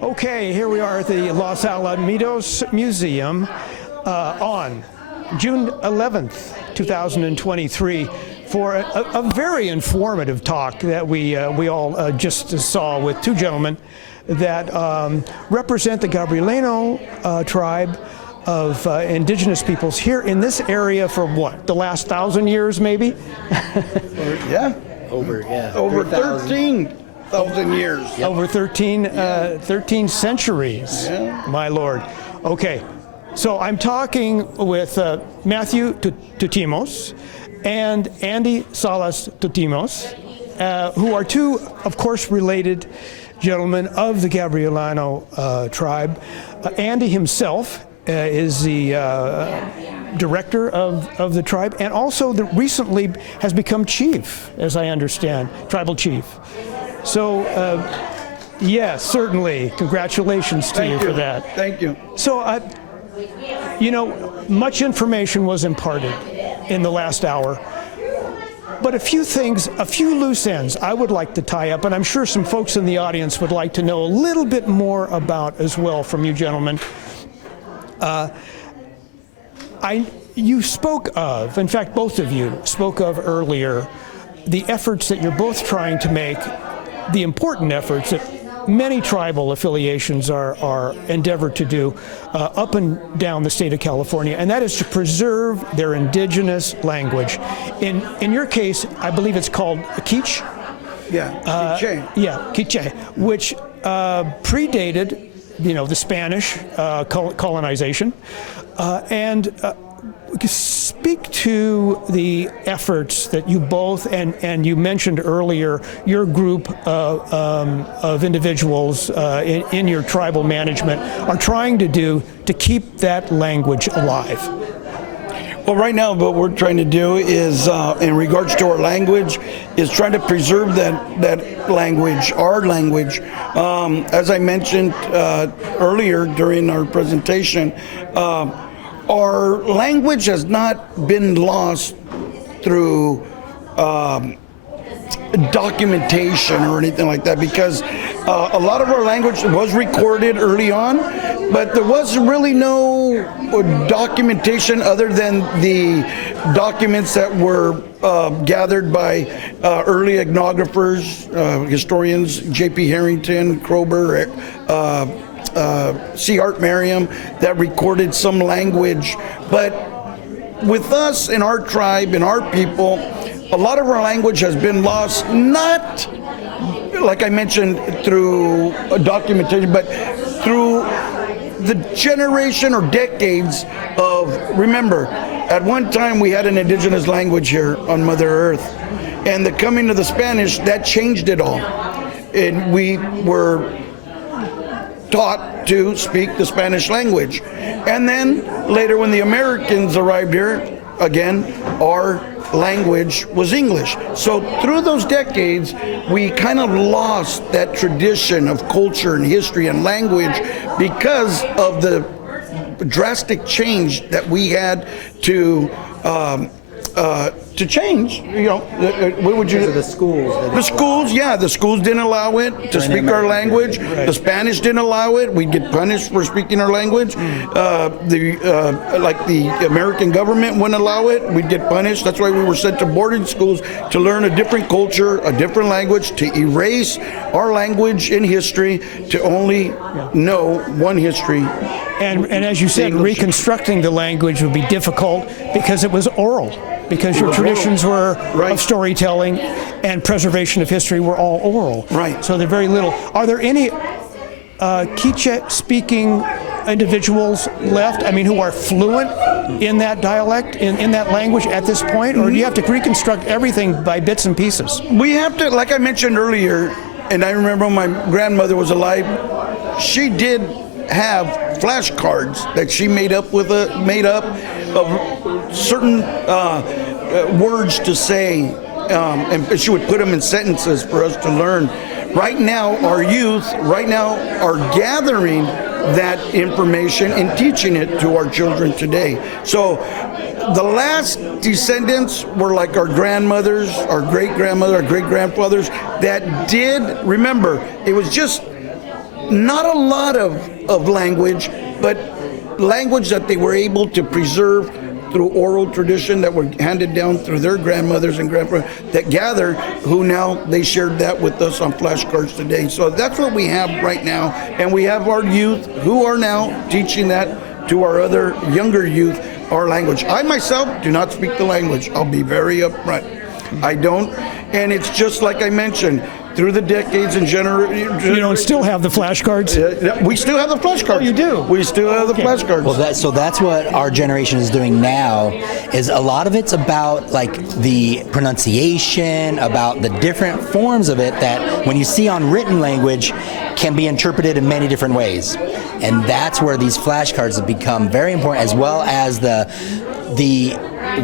Okay, here we are at the Los Alamitos Museum on June 11th, 2023 for a very informative talk that we all just saw with two gentlemen that represent the Gabrieleno tribe of indigenous peoples here in this area for what, the last 1,000 years maybe? Yeah. Over 13,000 years. Yep. Over 13 centuries, Yeah. My Lord. Okay, so I'm talking with Mathew Tutimos and Andy Salas Tutimos, who are two, of course, related gentlemen of the Gabrieleno tribe. Andy himself is the director of the tribe, and also recently has become chief, as I understand, tribal chief. So, yes, certainly, congratulations to you for that. Thank you. So, much information was imparted in the last hour, but a few loose ends I would like to tie up, and I'm sure some folks in the audience would like to know a little bit more about as well from you gentlemen. You spoke of, in fact, both of you spoke of earlier, the efforts that you're both trying to make, the important efforts that many tribal affiliations are endeavored to do up and down the state of California, and that is to preserve their indigenous language. In your case, I believe it's called Kizh? Yeah, Kizh. Kizh, which predated the Spanish colonization, and speak to the efforts that you both, and you mentioned earlier, your group of individuals in your tribal management are trying to do to keep that language alive. Well, right now what we're trying to do is, in regards to our language, is trying to preserve that language, our language. As I mentioned earlier during our presentation, our language has not been lost through documentation or anything like that, because a lot of our language was recorded early on, but there was really no documentation other than the documents that were gathered by early ethnographers, historians, J.P. Harrington, Kroeber, C. Hart Merriam, that recorded some language. But with us in our tribe, in our people, a lot of our language has been lost, not, like I mentioned, through documentation, but through the generation or decades of, remember, at one time we had an indigenous language here on Mother Earth, and the coming of the Spanish, that changed it all. And we were taught to speak the Spanish language. And then later when the Americans arrived here, again, our language was English. So through those decades, we kind of lost that tradition of culture and history and language because of the drastic change that we had to change. What would you? The schools. The schools, yeah, the schools didn't allow it to speak our language. Right. The Spanish didn't allow it. We'd get punished for speaking our language. Like the American government wouldn't allow it. We'd get punished. That's why we were sent to boarding schools to learn a different culture, a different language, to erase our language in history, to only know one history. And as you said, reconstructing the language would be difficult because it was oral, because your traditions were of storytelling and preservation of history were all oral. Right. So they're very little. Are there any Kizh-speaking individuals left, who are fluent in that dialect, in that language at this point? Or do you have to reconstruct everything by bits and pieces? We have to, like I mentioned earlier, and I remember when my grandmother was alive, she did have flashcards that she made up of certain words to say, and she would put them in sentences for us to learn. Right now, our youth are gathering that information and teaching it to our children today. So the last descendants were like our grandmothers, our great-grandmother, our great-grandfathers that did, remember, it was just not a lot of language, but language that they were able to preserve through oral tradition that were handed down through their grandmothers and grandfathers that gathered, who now they shared that with us on flashcards today. So that's what we have right now. And we have our youth who are now teaching that to our other younger youth, our language. I myself do not speak the language. I'll be very upfront. I don't. And it's just like I mentioned, through the decades and generations. You don't still have the flashcards? We still have the flashcards. Oh, you do? We still have the flashcards. Well, so that's what our generation is doing now. Is a lot of it's about like the pronunciation, about the different forms of it that when you see on written language can be interpreted in many different ways, and that's where these flashcards have become very important, as well as the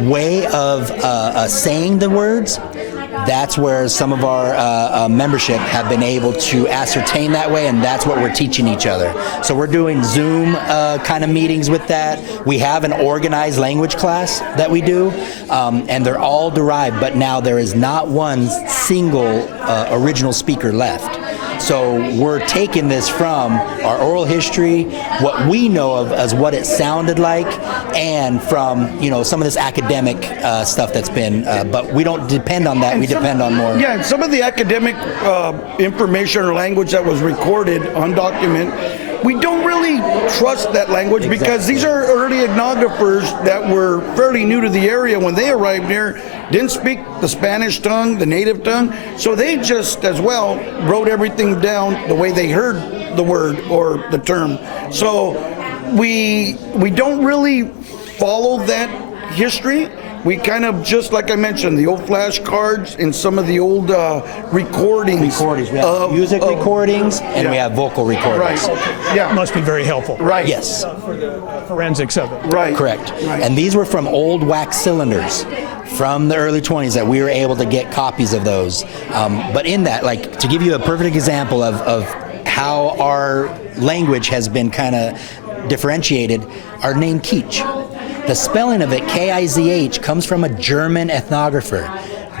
way of saying the words. That's where some of our membership have been able to ascertain that way, and that's what we're teaching each other. So we're doing Zoom kind of meetings with that. We have an organized language class that we do, and they're all derived, but now there is not one single original speaker left. So we're taking this from our oral history, what we know of as what it sounded like, and from some of this academic stuff that's been. But we don't depend on that. We depend on more. Yeah, and some of the academic information or language that was recorded on document, we don't really trust that language because these are early ethnographers that were fairly new to the area when they arrived here, didn't speak the Spanish tongue, the native tongue, so they just as well wrote everything down the way they heard the word or the term. So we don't really follow that history. We kind of, just like I mentioned, the old flashcards and some of the old recordings. We have music recordings and we have vocal recordings. Right. Yeah. Must be very helpful. Right. Yes. For the forensics of it. Right. Correct. Right. And these were from old wax cylinders from the early 20s that we were able to get copies of those. But in that, like, to give you a perfect example of how our language has been kind of differentiated, our name Keach. The spelling of it, K-I-Z-H, comes from a German ethnographer.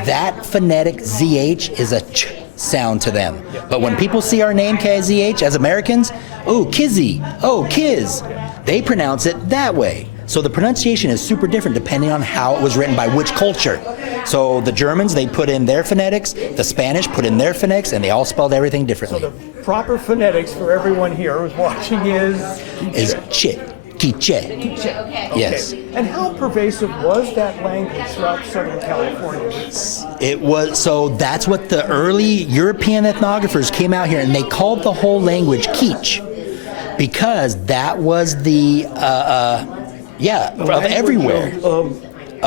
That phonetic ZH is a ch sound to them. But when people see our name, K-I-Z-H, as Americans, oh, Kizzy, oh, Kiz, they pronounce it that way. So the pronunciation is super different depending on how it was written by which culture. So the Germans, they put in their phonetics, the Spanish put in their phonetics, and they all spelled everything differently. So the proper phonetics for everyone here who's watching is chit. Quiche. Okay. Yes. And how pervasive was that language throughout Southern California? It was, so that's what the early European ethnographers came out here, and they called the whole language Keach, because that was the, of everywhere. Of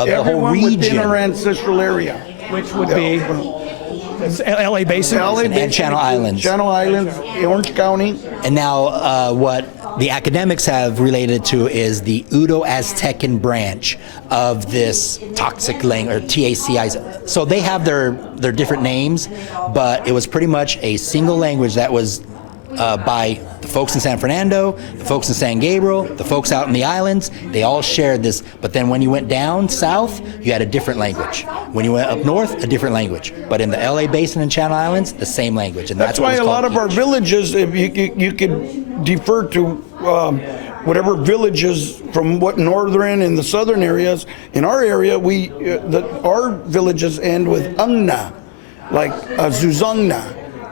the whole region. Within our ancestral area. Which would be LA Basin? And Channel Islands. Channel Islands, Orange County. And now what the academics have related to is the Udo-Aztecan branch of this toxic language, or TACIs. So they have their different names, but it was pretty much a single language that was by the folks in San Fernando, the folks in San Gabriel, the folks out in the islands. They all shared this. But then when you went down south, you had a different language. When you went up north, a different language. But in the LA Basin and Channel Islands, the same language. And that's why what a lot of our Keach. villages, if you could defer to whatever villages from what northern and the southern areas. In our area, our villages end with angna, like Zuzangna,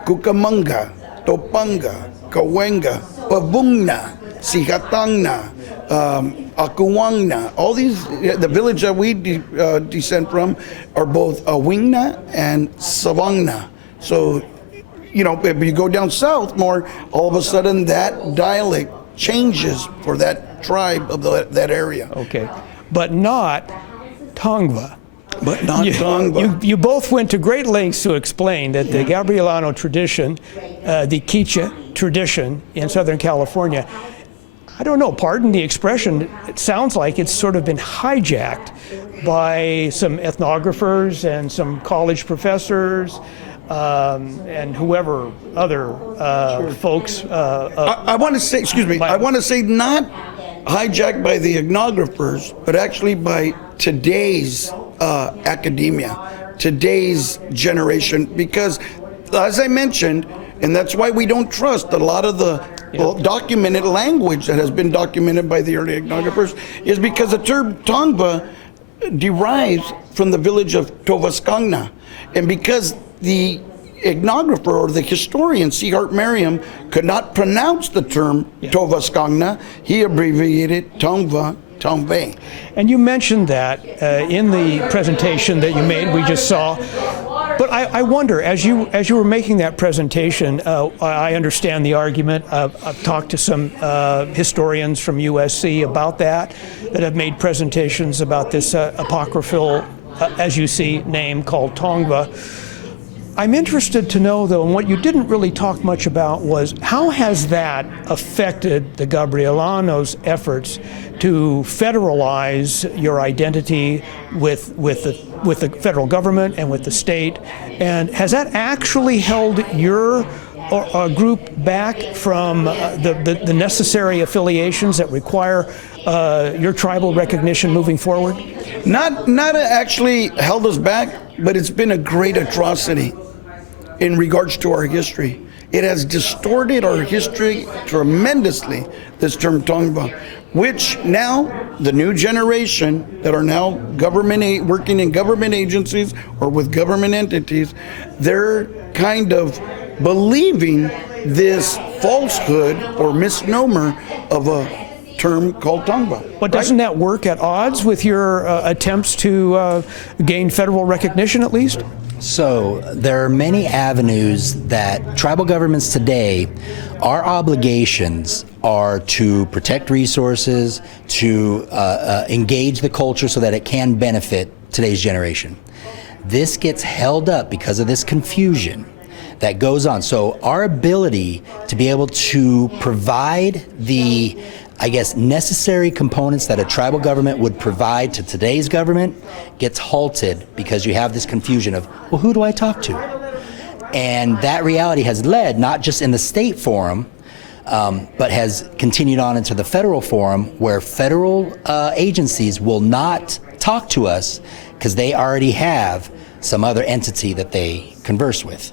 Cucamonga, Topanga, Cahuenga, Pavungna, Sihatangna, Akuangna. All these, the village that we descend from are both Awingna and Savangna. So, if you go down south more, all of a sudden that dialect changes for that tribe of that area. Okay. But not Tongva. But not Tongva. You both went to great lengths to explain that the Gabrieleno tradition, the Quiche tradition in Southern California, I don't know, pardon the expression, it sounds like it's sort of been hijacked by some ethnographers and some college professors and whoever other folks. I want to say, not hijacked by the ethnographers, but actually by today's academia, today's generation, because as I mentioned, And that's why we don't trust a lot of the documented language that has been documented by the early ethnographers, is because the term Tongva derives from the village of Tovaskangna. And because the ethnographer or the historian, C. Hart Merriam, could not pronounce the term Tovaskangna, he abbreviated Tongva, Tongve. And you mentioned that in the presentation that you made, we just saw. But I wonder, as you were making that presentation, I understand the argument. I've talked to some historians from USC about that have made presentations about this apocryphal, as you see, name called Tongva. I'm interested to know, though, and what you didn't really talk much about was how has that affected the Gabrielenos' efforts to federalize your identity with the federal government and with the state, and has that actually held your group back from the necessary affiliations that require your tribal recognition moving forward? Not actually held us back, but it's been a great atrocity in regards to our history. It has distorted our history tremendously, this term Tongva, which now the new generation that are now working in government agencies or with government entities, they're kind of believing this falsehood or misnomer of a term called Tongva. But doesn't that work at odds with your attempts to gain federal recognition, at least? So there are many avenues that tribal governments today, our obligations are to protect resources, to engage the culture so that it can benefit today's generation. This gets held up because of this confusion that goes on. So our ability to be able to provide the, necessary components that a tribal government would provide to today's government gets halted because you have this confusion of, well, who do I talk to? And that reality has led, not just in the state forum, but has continued on into the federal forum, where federal agencies will not talk to us because they already have some other entity that they converse with.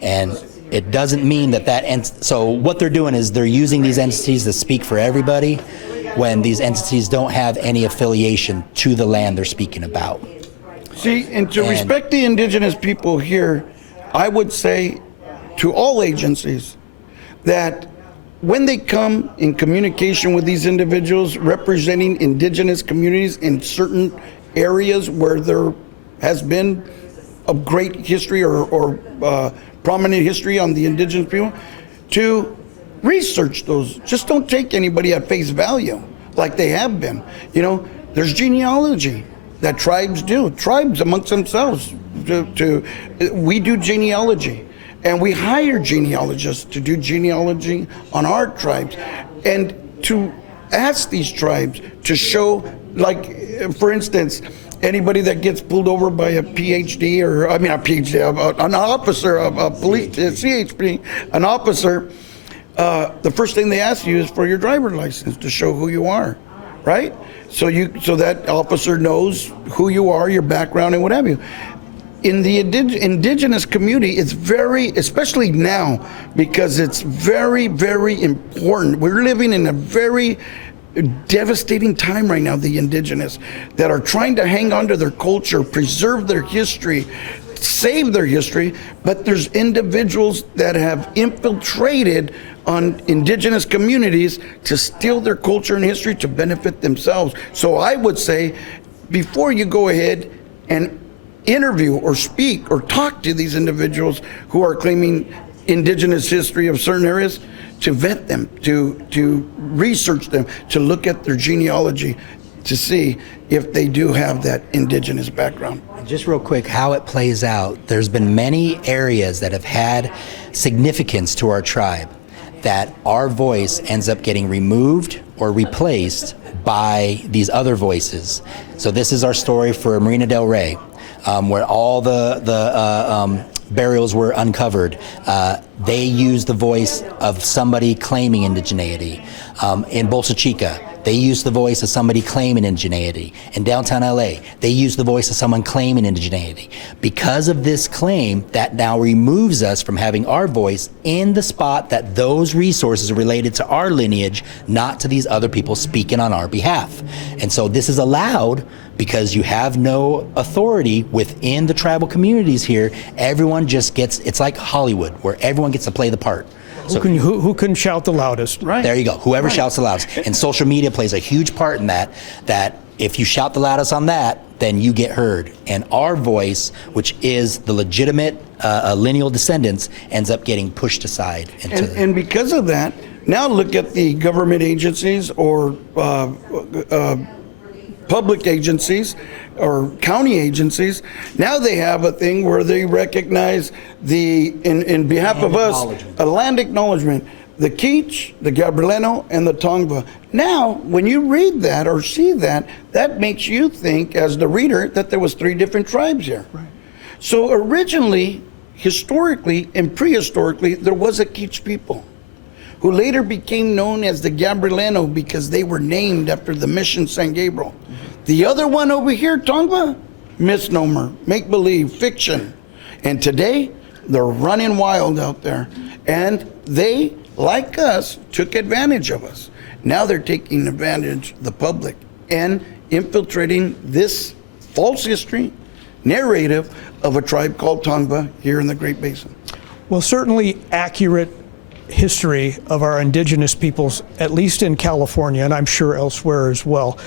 And it doesn't mean that so what they're doing is they're using these entities to speak for everybody when these entities don't have any affiliation to the land they're speaking about. See, and to respect the indigenous people here, I would say to all agencies that when they come in communication with these individuals representing indigenous communities in certain areas where there has been a great history or prominent history on the indigenous people, to research those. Just don't take anybody at face value like they have been. There's genealogy that tribes do. Tribes amongst themselves, we do genealogy. And we hire genealogists to do genealogy on our tribes. And to ask these tribes to show, like, for instance, anybody that gets pulled over by a PhD, an officer, a police, CHP, an officer, the first thing they ask you is for your driver's license to show who you are, right? So that officer knows who you are, your background, and what have you. In the indigenous community, it's very, especially now, because it's very, very important. We're living in a very devastating time right now, the indigenous, that are trying to hang on to their culture, preserve their history, save their history, but there's individuals that have infiltrated on indigenous communities to steal their culture and history to benefit themselves. So I would say, before you go ahead and interview or speak or talk to these individuals who are claiming indigenous history of certain areas, to vet them, to research them, to look at their genealogy, to see if they do have that indigenous background. Just real quick, how it plays out. There's been many areas that have had significance to our tribe that our voice ends up getting removed or replaced by these other voices. So this is our story for Marina Del Rey, where all the burials were uncovered. They used the voice of somebody claiming indigeneity. In Bolsa Chica, they use the voice of somebody claiming indigeneity. In downtown LA, they use the voice of someone claiming indigeneity. Because of this claim, that now removes us from having our voice in the spot that those resources are related to our lineage, not to these other people speaking on our behalf. And so this is allowed because you have no authority within the tribal communities here. Everyone just gets, it's like Hollywood, where everyone gets to play the part. So Who can shout the loudest? Right. there you go. Whoever shouts the loudest. And social media plays a huge part in that, that if you shout the loudest on that, then you get heard. And our voice, which is the legitimate lineal descendants, ends up getting pushed aside. And because of that, now look at the government agencies or public agencies or county agencies. Now they have a thing where they recognize in behalf of us, a land acknowledgement, the Keech, the Gabrieleno, and the Tongva. Now, when you read that or see that, that makes you think, as the reader, that there was 3 different tribes here. Right. So originally, historically, and prehistorically, there was a Keech people who later became known as the Gabrieleno because they were named after the mission San Gabriel. Mm-hmm. The other one over here, Tongva, misnomer, make-believe, fiction. And today, they're running wild out there. And they, like us, took advantage of us. Now they're taking advantage of the public and infiltrating this false history, narrative of a tribe called Tongva here in the Great Basin. Well, certainly accurate history of our indigenous peoples, at least in California, and I'm sure elsewhere as well,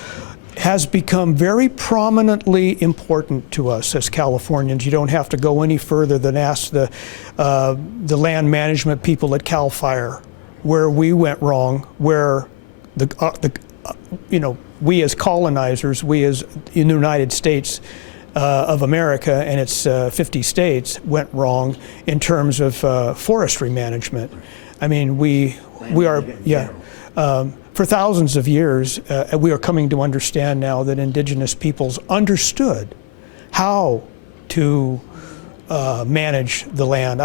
has become very prominently important to us as Californians. You don't have to go any further than ask the land management people at CAL FIRE where we went wrong, where we as colonizers, we as in the United States of America and its 50 states went wrong in terms of forestry management. I mean, we are, for thousands of years, we are coming to understand now that indigenous peoples understood how to manage the land.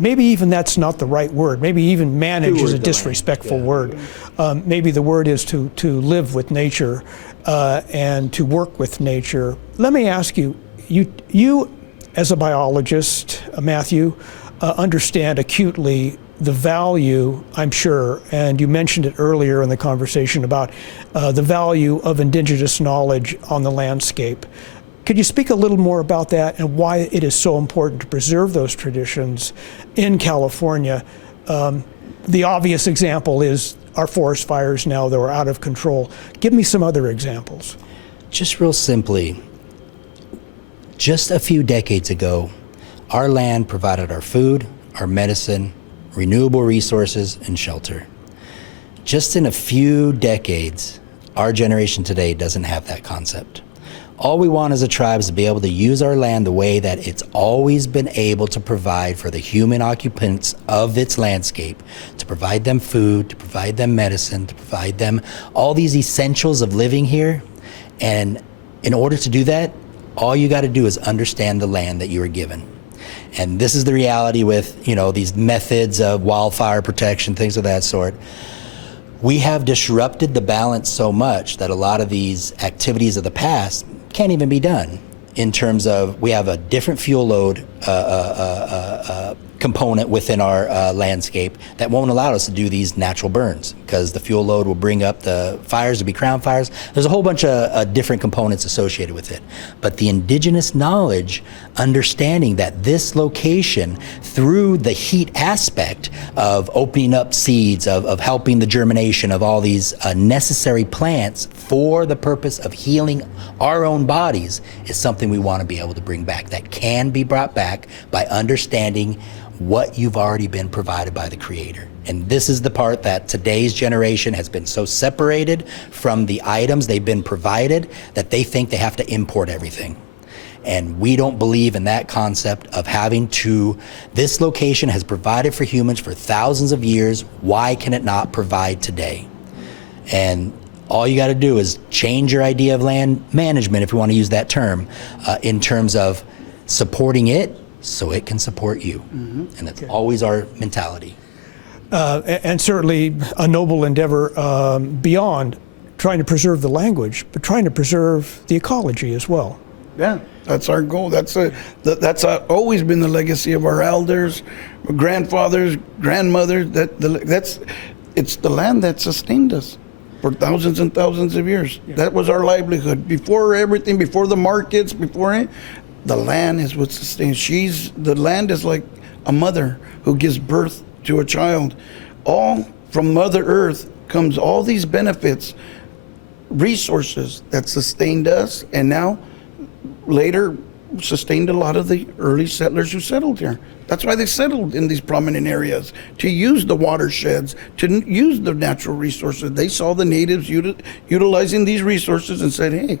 Maybe even that's not the right word. Maybe even manage is a disrespectful word. Maybe the word is to live with nature and to work with nature. Let me ask you, you as a biologist, Mathew, understand acutely the value, I'm sure, and you mentioned it earlier in the conversation about the value of indigenous knowledge on the landscape. Could you speak a little more about that and why it is so important to preserve those traditions in California? The obvious example is our forest fires now that are out of control. Give me some other examples. Just real simply, just a few decades ago, our land provided our food, our medicine, renewable resources, and shelter. Just in a few decades, our generation today doesn't have that concept. All we want as a tribe is to be able to use our land the way that it's always been able to provide for the human occupants of its landscape, to provide them food, to provide them medicine, to provide them all these essentials of living here. And in order to do that, all you got to do is understand the land that you were given. And this is the reality with, these methods of wildfire protection, things of that sort. We have disrupted the balance so much that a lot of these activities of the past can't even be done, in terms of we have a different fuel load component within our landscape that won't allow us to do these natural burns, because the fuel load will bring up the fires to be crown fires. There's a whole bunch of different components associated with it. But the indigenous knowledge, understanding that this location, through the heat aspect of opening up seeds, of helping the germination of all these necessary plants for the purpose of healing our own bodies, is something we want to be able to bring back, that can be brought back by understanding what you've already been provided by the Creator. And this is the part that today's generation has been so separated from the items they've been provided that they think they have to import everything. And we don't believe in that concept of having to. This location has provided for humans for thousands of years. Why can it not provide today? And all you got to do is change your idea of land management, if you want to use that term, in terms of supporting it so it can support you. Mm-hmm. And that's always our mentality. And certainly a noble endeavor beyond trying to preserve the language, but trying to preserve the ecology as well. Yeah, that's our goal. That's always been the legacy of our elders, grandfathers, grandmothers. It's the land that sustained us for thousands and thousands of years. Yeah. That was our livelihood. Before everything, before the markets, the land is what sustains. The land is like a mother who gives birth to a child. All from Mother Earth comes all these benefits, resources that sustained us, and now later sustained a lot of the early settlers who settled here. That's why they settled in these prominent areas, to use the watersheds, to use the natural resources. They saw the natives utilizing these resources and said, hey,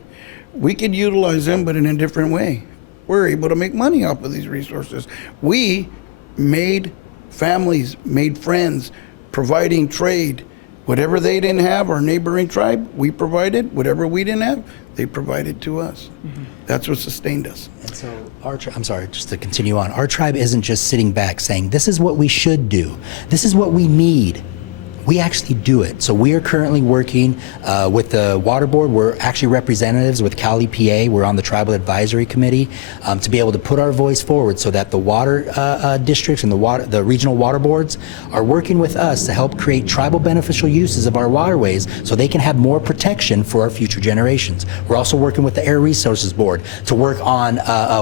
we could utilize them, but in a different way. We're able to make money off of these resources. We made families, made friends, providing trade. Whatever they didn't have, our neighboring tribe, we provided. Whatever we didn't have, they provided to us. Mm-hmm. That's what sustained us. And so I'm sorry, just to continue on, our tribe isn't just sitting back saying, this is what we should do. This is what we need. We actually do it. So we are currently working with the Water Board. We're actually representatives with Cal EPA. We're on the Tribal Advisory Committee to be able to put our voice forward so that the water districts and the regional water boards are working with us to help create tribal beneficial uses of our waterways so they can have more protection for our future generations. We're also working with the Air Resources Board to work on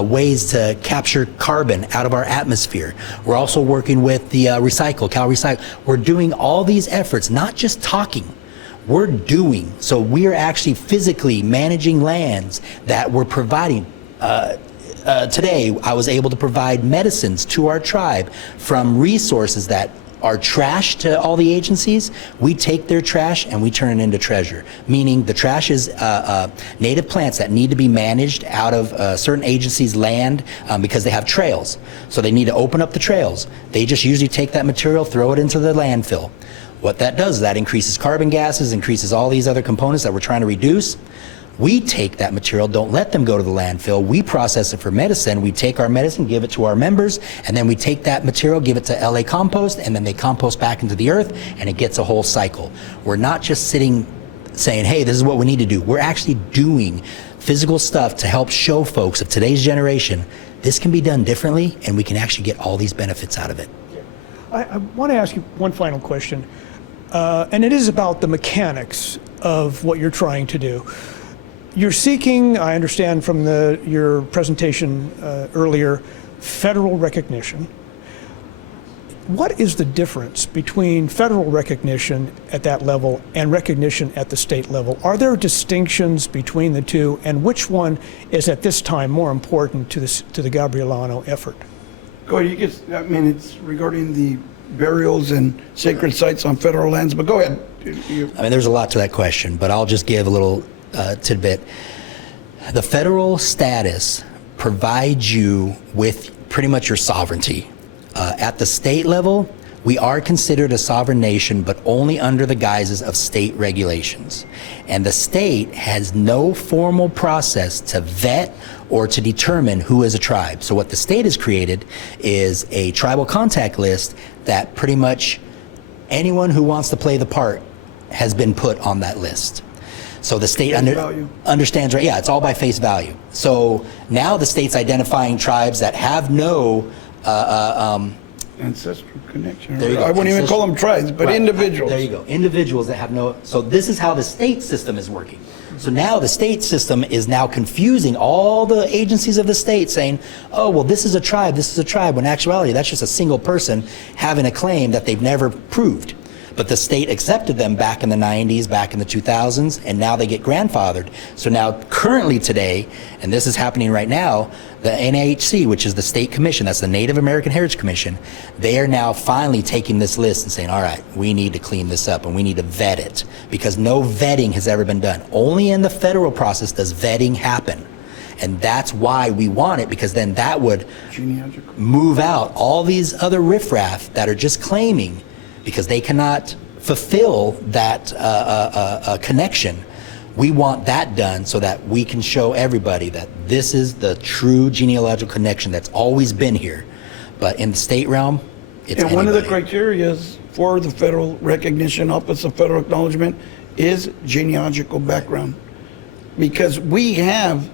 ways to capture carbon out of our atmosphere. We're also working with the Cal Recycle. We're doing all these efforts, not just talking, we're doing. So we are actually physically managing lands that we're providing. Today, I was able to provide medicines to our tribe from resources that are trash to all the agencies. We take their trash and we turn it into treasure, meaning the trash is native plants that need to be managed out of certain agencies' land because they have trails. So they need to open up the trails. They just usually take that material, throw it into the landfill. What that does is that increases carbon gases, increases all these other components that we're trying to reduce. We take that material, don't let them go to the landfill. We process it for medicine. We take our medicine, give it to our members, and then we take that material, give it to LA Compost, and then they compost back into the earth, and it gets a whole cycle. We're not just sitting saying, hey, this is what we need to do. We're actually doing physical stuff to help show folks of today's generation this can be done differently, and we can actually get all these benefits out of it. I want to ask you one final question. And it is about the mechanics of what you're trying to do. You're seeking, I understand from your presentation earlier, federal recognition. What is the difference between federal recognition at that level and recognition at the state level? Are there distinctions between the two, and which one is at this time more important to the Gabrieleno effort? Go ahead, it's regarding the burials and sacred sites on federal lands, but go ahead. There's a lot to that question, but I'll just give a little tidbit. The federal status provides you with pretty much your sovereignty. At the state level, we are considered a sovereign nation, but only under the guises of state regulations. And the state has no formal process to vet or to determine who is a tribe. So what the state has created is a tribal contact list that pretty much anyone who wants to play the part has been put on that list. So the state understands, right? Yeah, it's all by face value. So now the state's identifying tribes that have no ancestral connection. There you go. I wouldn't even call them tribes, but right. Individuals. There you go. Individuals that have no. So this is how the state system is working. So now the state system is now confusing all the agencies of the state, saying, oh, well, this is a tribe, when in actuality, that's just a single person having a claim that they've never proved. But the state accepted them back in the 90s, back in the 2000s, and now they get grandfathered. So now currently today, and this is happening right now, the NAHC, which is the state commission, that's the Native American Heritage Commission, they are now finally taking this list and saying, all right, we need to clean this up and we need to vet it, because no vetting has ever been done. Only in the federal process does vetting happen. And that's why we want it, because then that would move out all these other riffraff that are just claiming because they cannot fulfill that connection. We want that done so that we can show everybody that this is the true genealogical connection that's always been here. But in the state realm, it's and one of the criteria for the federal recognition, Office of Federal Acknowledgement, is genealogical background, because we have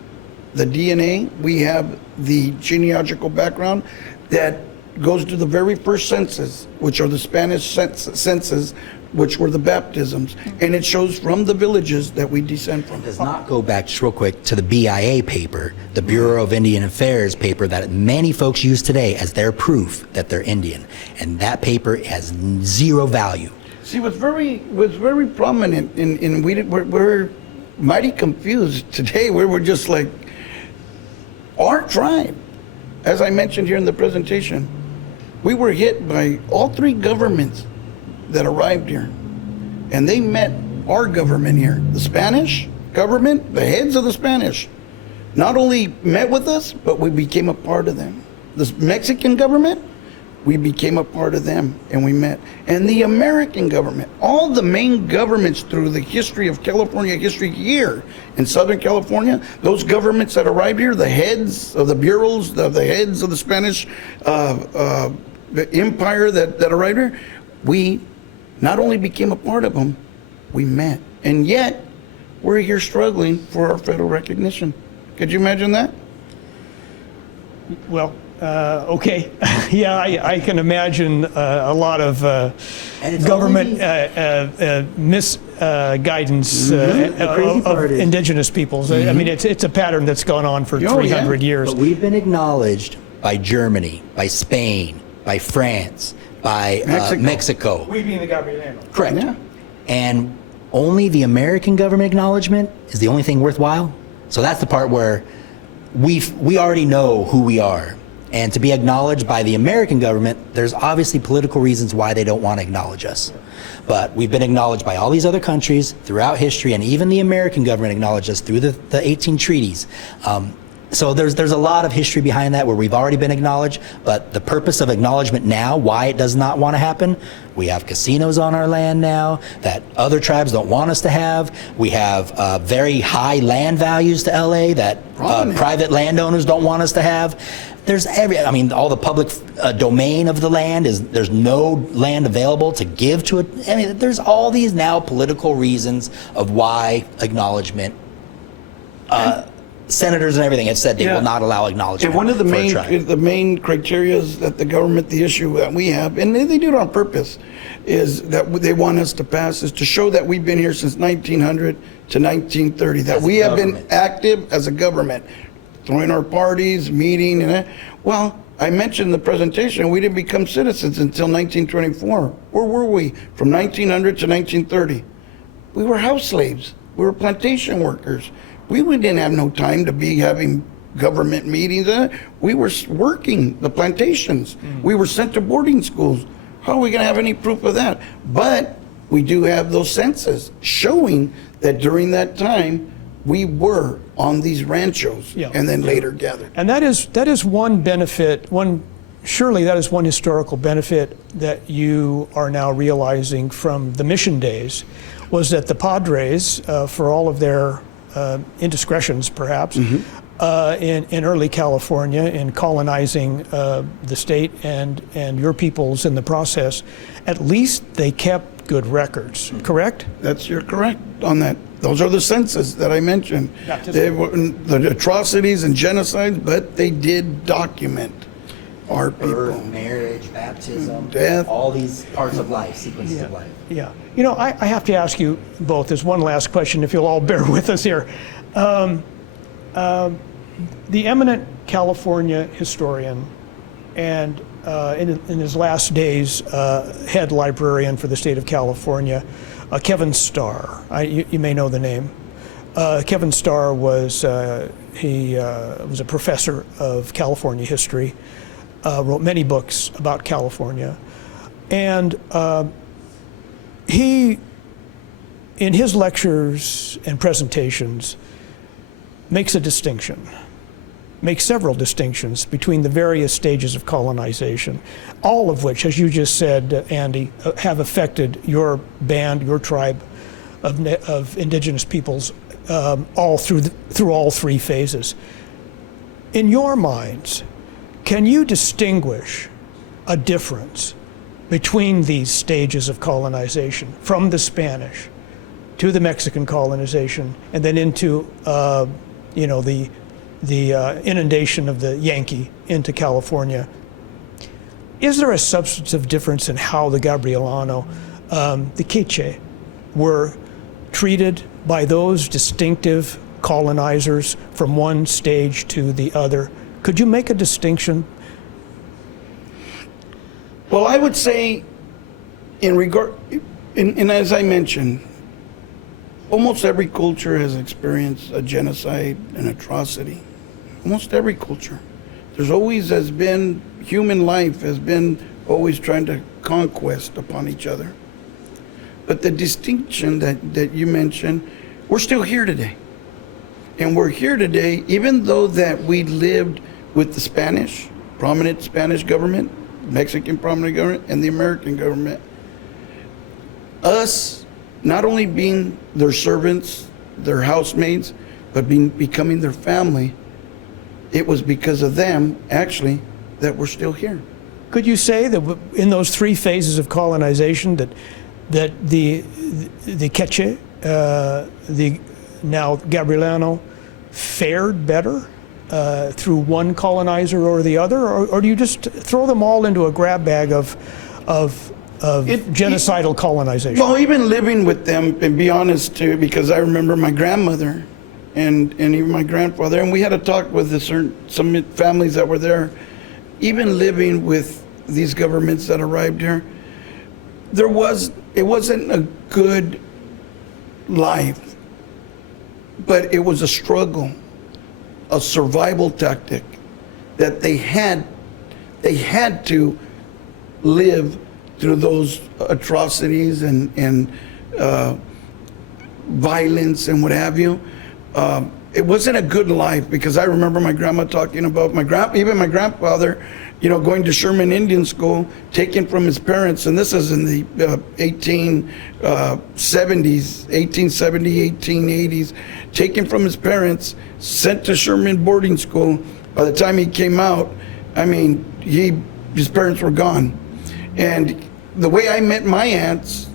the DNA, we have the genealogical background that goes to the very first census, which are the Spanish census, which were the baptisms, and it shows from the villages that we descend from. It does not go back, just real quick, to the BIA paper, the Bureau of Indian Affairs paper that many folks use today as their proof that they're Indian, and that paper has zero value. See, what's very prominent, and we're mighty confused today, where we're just like, our tribe, as I mentioned here in the presentation, we were hit by all three governments that arrived here, and they met our government here. The Spanish government, the heads of the Spanish, not only met with us, but we became a part of them. The Mexican government, we became a part of them, and we met. And the American government, all the main governments through the history of California, history here in Southern California, those governments that arrived here, the heads of the bureaus, the heads of the Spanish the empire that arrived here, we not only became a part of them, we met. And yet, we're here struggling for our federal recognition. Could you imagine that? Well, okay. Yeah, I can imagine a lot of government misguidance of indigenous peoples. I mean, it's a pattern that's gone on for 300 years. But we've been acknowledged by Germany, by Spain, by France, by Mexico. We being the Gabrieleno. Correct. Yeah. And only the American government acknowledgement is the only thing worthwhile. So that's the part where we already know who we are. And to be acknowledged by the American government, there's obviously political reasons why they don't want to acknowledge us. But we've been acknowledged by all these other countries throughout history, and even the American government acknowledged us through the 18 treaties. So there's a lot of history behind that where we've already been acknowledged, but the purpose of acknowledgement now, why it does not want to happen, we have casinos on our land now that other tribes don't want us to have. We have very high land values to LA that private landowners don't want us to have. There's all the public domain of the land there's no land available to give to it. I mean, there's all these now political reasons of why acknowledgement. Senators and everything have said they will not allow acknowledgement. And one of the the main criteria that the government, the issue that we have, and they do it on purpose, is that they want us to pass is to show that we've been here since 1900 to 1930, that we have been active as a government, throwing our parties, meeting, and well, I mentioned in the presentation, we didn't become citizens until 1924. Where were we from 1900 to 1930? We were house slaves. We were plantation workers. We didn't have no time to be having government meetings. We were working the plantations. We were sent to boarding schools. How are we going to have any proof of that? But we do have those census showing that during that time, we were on these ranchos and then later gathered. And that is one benefit, surely that is one historical benefit that you are now realizing from the mission days, was that the Padres, for all of their indiscretions, perhaps, in early California, in colonizing the state and your peoples in the process, at least they kept good records, correct? You're correct on that. Those are the census that I mentioned. They were the atrocities and genocides, but they did document our people. Birth, marriage, baptism, death, all these parts of life, sequences of life. Yeah. You know, I have to ask you both, there's one last question, if you'll all bear with us here. The eminent California historian and in his last days, head librarian for the state of California, Kevin Starr. You may know the name. Kevin Starr was he was a professor of California history, wrote many books about California, and he, in his lectures and presentations, makes several distinctions between the various stages of colonization, all of which, as you just said, Andy, have affected your band, your tribe of indigenous peoples, all through all three phases. In your minds, can you distinguish a difference between these stages of colonization, from the Spanish to the Mexican colonization, and then into the inundation of the Yankee into California. Is there a substantive difference in how the Gabrieleno, the Quiche, were treated by those distinctive colonizers from one stage to the other? Could you make a distinction? Well, I would say, and as I mentioned, almost every culture has experienced a genocide, an atrocity. Almost every culture. There's always has been, human life has been always trying to conquest upon each other. But the distinction that you mentioned, we're still here today. And we're here today, even though that we lived with the Spanish, prominent Spanish government, Mexican prominent government, and the American government. Us not only being their servants, their housemaids, but becoming their family, it was because of them, actually, that we're still here. Could you say that in those three phases of colonization that the Quiche, the now Gabrieleno, fared better through one colonizer or the other, or do you just throw them all into a grab bag of genocidal colonization? Well, even living with them, and be honest too, because I remember my grandmother and even my grandfather, and we had a talk with some families that were there. Even living with these governments that arrived here, it wasn't a good life, but it was a struggle, a survival tactic that they had to live through those atrocities and violence and what have you. It wasn't a good life, because I remember my grandma talking about even my grandfather, going to Sherman Indian School, taken from his parents, and this is in the 1880s, taken from his parents, sent to Sherman boarding school. By the time he came out, his parents were gone. And the way I met my aunts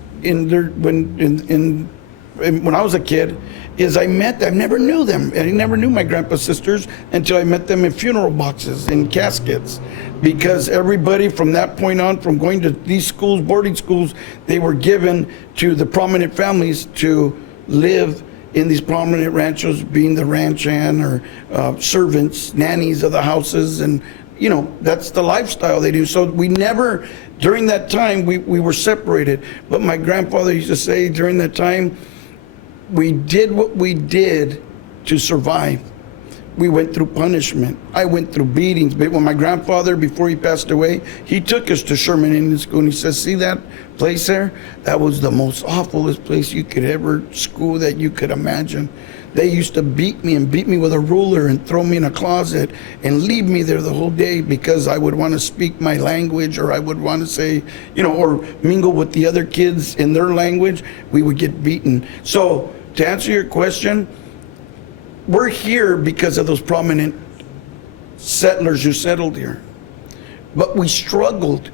when I was a kid is I never knew them. I never knew my grandpa's sisters until I met them in funeral boxes, in caskets. Because everybody from that point on, from going to these schools, boarding schools, they were given to the prominent families to live in these prominent ranchos, being the ranch hand or servants, nannies of the houses, and that's the lifestyle they do. So we never, during that time, we were separated. But my grandfather used to say during that time, we did what we did to survive. We went through punishment. I went through beatings. But when my grandfather, before he passed away, he took us to Sherman Indian School, and he says, see that place there? That was the most awfulest place you could ever school that you could imagine. They used to beat me with a ruler and throw me in a closet and leave me there the whole day because I would want to speak my language, or I would want to say, or mingle with the other kids in their language. We would get beaten. So to answer your question, we're here because of those prominent settlers who settled here. But we struggled.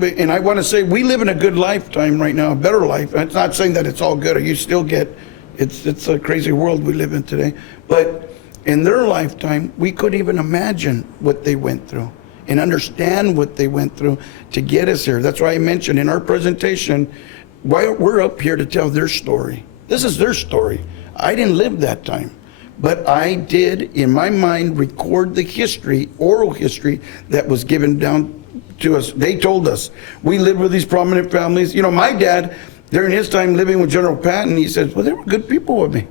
And I want to say we live in a good lifetime right now, a better life. It's not saying that it's all good, or you still get, it's a crazy world we live in today. But in their lifetime, we couldn't even imagine what they went through and understand what they went through to get us here. That's why I mentioned in our presentation, why we're up here to tell their story. This is their story. I didn't live that time. But I did, in my mind, record the history, oral history, that was given down to us. They told us. We lived with these prominent families. My dad, during his time living with General Patton, he says, well, they were good people with me.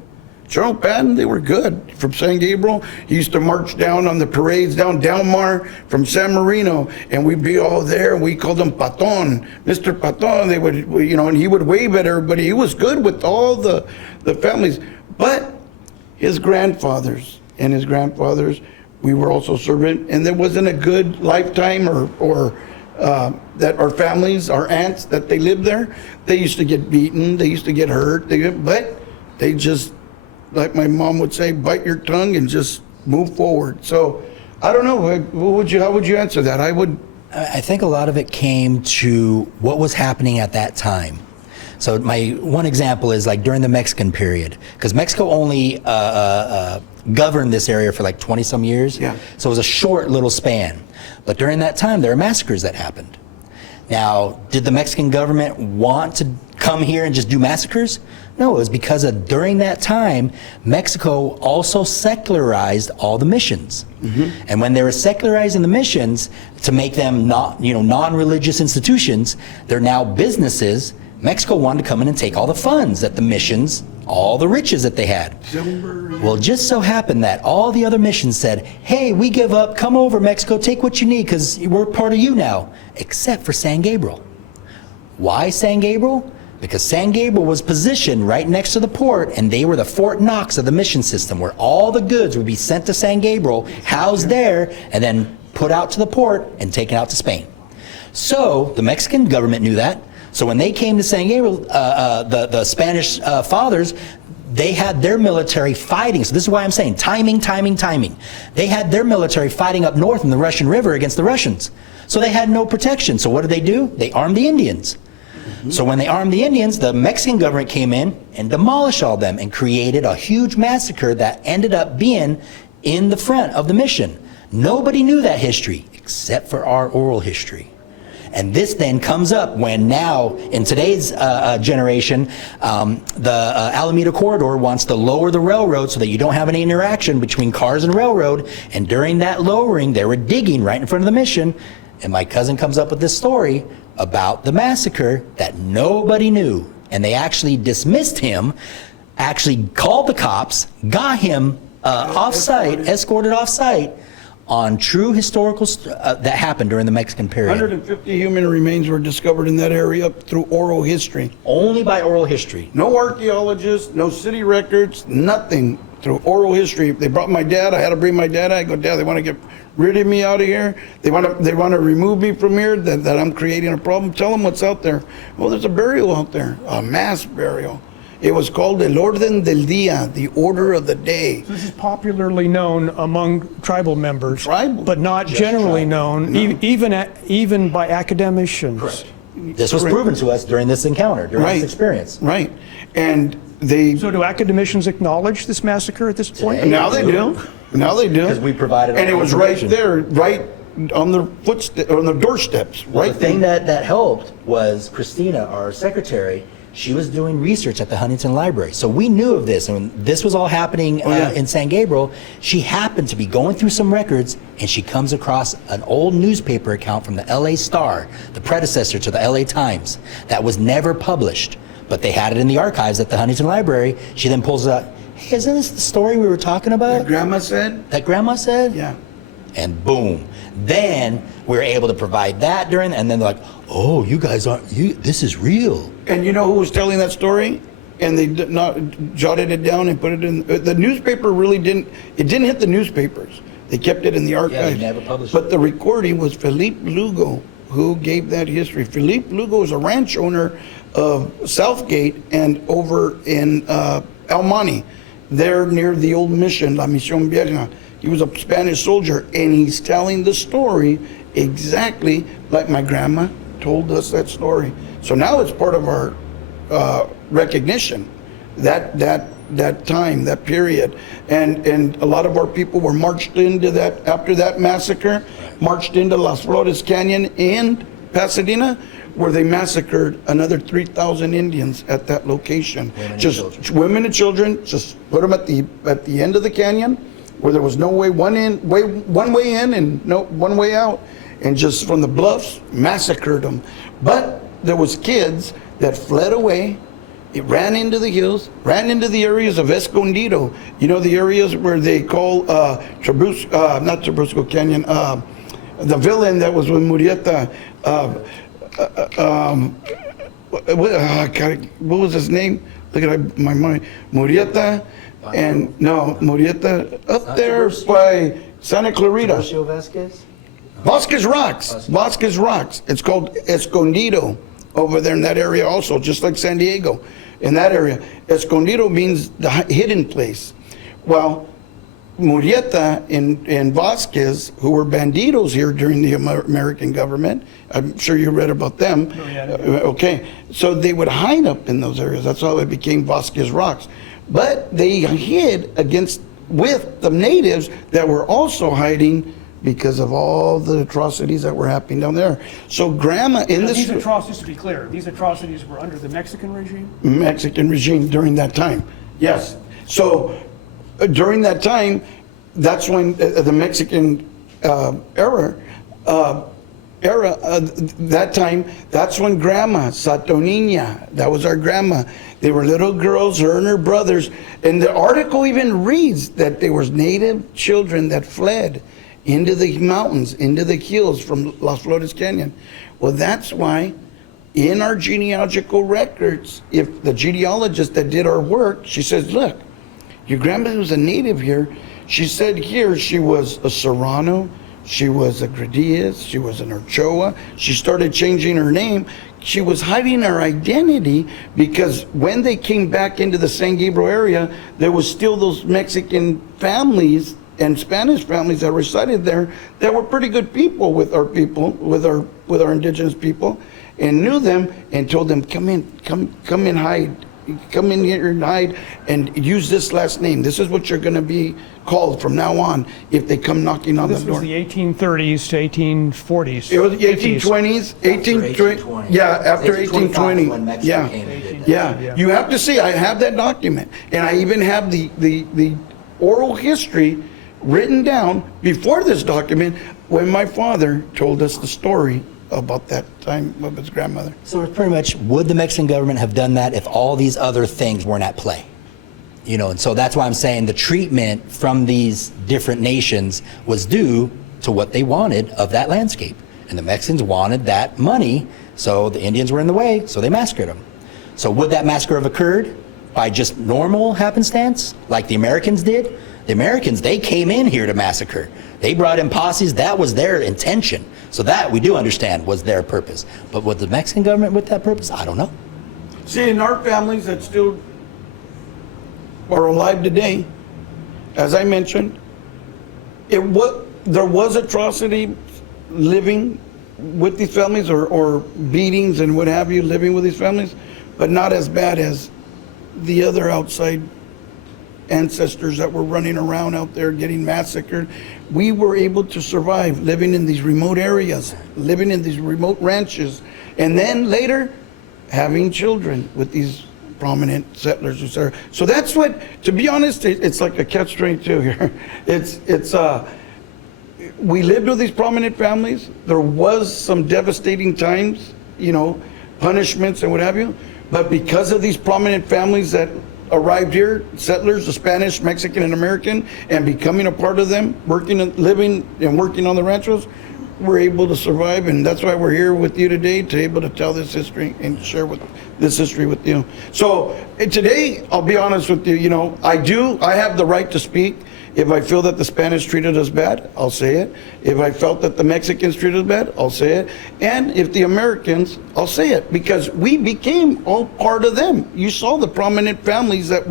General Patton, they were good. From San Gabriel, he used to march down on the parades down Delmar from San Marino, and we'd be all there. We called him Paton, Mr. Paton. They would, and he would wave at everybody. He was good with all the families. But his grandfathers, we were also servant, and there wasn't a good lifetime or that our families, our aunts, that they lived there. They used to get beaten, they used to get hurt, but they just, like my mom would say, bite your tongue and just move forward. So I don't know, how would you answer that? I think a lot of it came to what was happening at that time. So my one example is like during the Mexican period, because Mexico only governed this area for like 20 some years. Yeah. So it was a short little span. But during that time, there were massacres that happened. Now, did the Mexican government want to come here and just do massacres? No, it was because during that time, Mexico also secularized all the missions. And when they were secularizing the missions to make them not, non-religious institutions, they're now businesses. Mexico wanted to come in and take all the funds that the missions, all the riches that they had. Well, it just so happened that all the other missions said, hey, we give up, come over Mexico, take what you need because we're part of you now, except for San Gabriel. Why San Gabriel? Because San Gabriel was positioned right next to the port, and they were the Fort Knox of the mission system, where all the goods would be sent to San Gabriel, housed there, and then put out to the port and taken out to Spain. So the Mexican government knew that. So when they came to San Gabriel, the Spanish fathers, they had their military fighting. So this is why I'm saying timing. They had their military fighting up north in the Russian River against the Russians. So they had no protection. So what did they do? They armed the Indians. So when they armed the Indians, the Mexican government came in and demolished all them and created a huge massacre that ended up being in the front of the mission. Nobody knew that history except for our oral history. And this then comes up when now, in today's generation, the Alameda Corridor wants to lower the railroad so that you don't have any interaction between cars and railroad. And during that lowering, they were digging right in front of the mission. And my cousin comes up with this story about the massacre that nobody knew. And they actually dismissed him, actually called the cops, got him off-site, escorted off-site, on true historical that happened during the Mexican period. 150 human remains were discovered in that area through oral history. Only by oral history. No archaeologists, no city records, nothing. Through oral history. They brought my dad. I had to bring my dad. I go, Dad, they want to get rid of me out of here. They want to remove me from here. That I'm creating a problem. Tell them what's out there. Well, there's a burial out there, a mass burial. It was called El Orden del Día, the order of the day. This is popularly known among tribal members, Tribal. but not generally known, even by academicians. Correct. This was proven to us during this encounter, during this experience. Right. And they... So do academicians acknowledge this massacre at this point? Today. Now they do. Now they do. Because we provided and all it was information. right there, right on their on their doorsteps, Well, right the thing there. that helped was Christina, our secretary. She was doing research at the Huntington Library. So we knew of this. And when this was all happening in San Gabriel, she happened to be going through some records, and she comes across an old newspaper account from the LA Star, the predecessor to the LA Times, that was never published. But they had it in the archives at the Huntington Library. She then pulls it out. Hey, isn't this the story we were talking about? That grandma said? That grandma said? Yeah. And boom. Then we were able to provide that during, and then they're like, oh, you guys aren't, this is real. And you know who was telling that story? And they did not jotted it down and put it in. The newspaper really didn't, it didn't hit the newspapers. They kept it in the archives. never published But it. the recording was Felipe Lugo who gave that history. Felipe Lugo is a ranch owner of Southgate and over in El Monte, there near the old mission, La Misión Vieja. He was a Spanish soldier, and he's telling the story exactly like my grandma told us that story. So now it's part of our recognition, that time, that period. And a lot of our people were marched into that, after that massacre, marched into Las Flores Canyon in Pasadena, where they massacred another 3,000 Indians at that location. Women and children, just put them at the end of the canyon, where there was no way, one way in and no one way out, and just from the bluffs massacred them. But there was kids that fled away. It ran into the hills, ran into the areas of Escondido. You know, the areas where they call not Trabusco Canyon, the villain that was with Murrieta. What was his name? Look at my mind. Murrieta. And no, Murrieta up there by Santa Clarita. Vasquez Rocks. It's called Escondido over there in that area also, just like San Diego. In that area, Escondido means the hidden place. Well, Murrieta and Vasquez, who were bandidos here during the American government. I'm sure you read about them. Oh, yeah. Okay, so they would hide up in those areas. That's how it became Vasquez Rocks. But they hid with the natives that were also hiding because of all the atrocities that were happening down there. So Grandma in this... These atrocities, to be clear, these atrocities were under the Mexican regime? Mexican regime during that time, yes. So during that time, that's when the Mexican era, that time, that's when Grandma, Satonina, that was our grandma. They were little girls, her and her brothers. And the article even reads that there was native children that fled into the mountains, into the hills from Las Flores Canyon. Well, that's why in our genealogical records, if the genealogist that did our work, she says, look, your grandmother was a native here. She said here she was a Serrano, she was a Gradius, she was an Ochoa. She started changing her name. She was hiding her identity because when they came back into the San Gabriel area, there was still those Mexican families and Spanish families that resided there that were pretty good people, with our indigenous people, and knew them and told them, come in, hide. Come in here and hide and use this last name. This is what you're going to be called from now on if they come knocking on the door. This was the 1830s to 1840s. It was the 1820s, 1820. Yeah, after 1820. When Mexico Yeah, came. yeah. You have to see, I have that document, and I even have the oral history written down before this document when my father told us the story about that time of his grandmother. So it's pretty much, would the Mexican government have done that if all these other things weren't at play? You know, and so that's why I'm saying the treatment from these different nations was due to what they wanted of that landscape. And the Mexicans wanted that money, so the Indians were in the way, so they massacred them. So would that massacre have occurred by just normal happenstance, like the Americans did? The Americans, they came in here to massacre. They brought in posses, that was their intention. So that we do understand was their purpose. But was the Mexican government with that purpose? I don't know. See, in our families that still are alive today, as I mentioned, there was atrocity living with these families, or beatings and what have you, living with these families, but not as bad as the other outside ancestors that were running around out there getting massacred. We were able to survive living in these remote areas, living in these remote ranches, and then later having children with these prominent settlers who served. So that's what, to be honest, it's like a catch-22 here. We lived with these prominent families. There was some devastating times, punishments and what have you, but because of these prominent families that arrived here, settlers, the Spanish, Mexican, and American, and becoming a part of them, living and working on the ranchos, we're able to survive, and that's why we're here with you today, to able to tell this history and share this history with you. So today, I'll be honest with you, I have the right to speak. If I feel that the Spanish treated us bad, I'll say it. If I felt that the Mexicans treated us bad, I'll say it. And if the Americans, I'll say it, because we became all part of them. You saw the prominent families that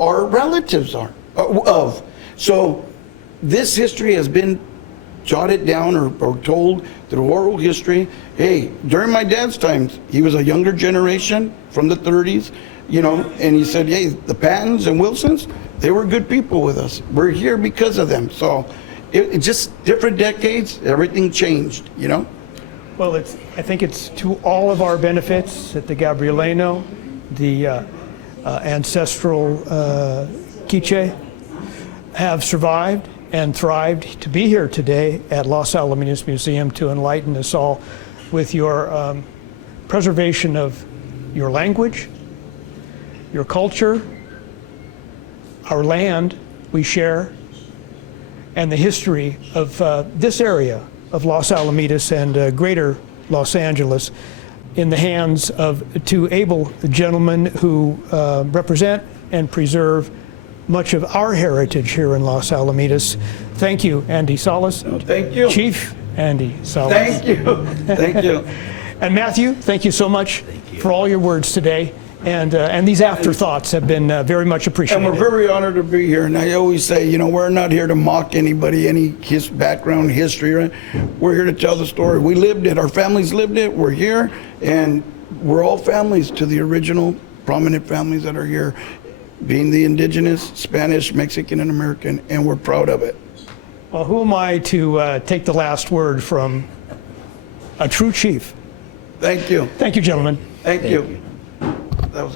our relatives of. So this history has been jotted down or told through oral history. Hey, during my dad's times, he was a younger generation from the 30s, and he said, hey, the Pattons and Wilsons, they were good people with us. We're here because of them. So it just different decades, everything changed, Well, I think it's to all of our benefits that the Gabrieleno, the ancestral Quiche, have survived and thrived to be here today at Los Alamitos Museum to enlighten us all with your preservation of your language, your culture, our land we share, and the history of this area of Los Alamitos and greater Los Angeles in the hands of two able gentlemen who represent and preserve much of our heritage here in Los Alamitos. Thank you, Andy Salas. Thank you. Chief Andy Salas. Thank you. Thank you. And Matthew, thank you so much for all your words today. And these afterthoughts have been very much appreciated. And we're very honored to be here. And I always say, you know, we're not here to mock anybody, his background, history. Right? We're here to tell the story. We lived it. Our families lived it. We're here. And we're all families to the original prominent families that are here, being the indigenous, Spanish, Mexican, and American. And we're proud of it. Well, who am I to take the last word from a true chief? Thank you. Thank you, gentlemen. Thank you. That was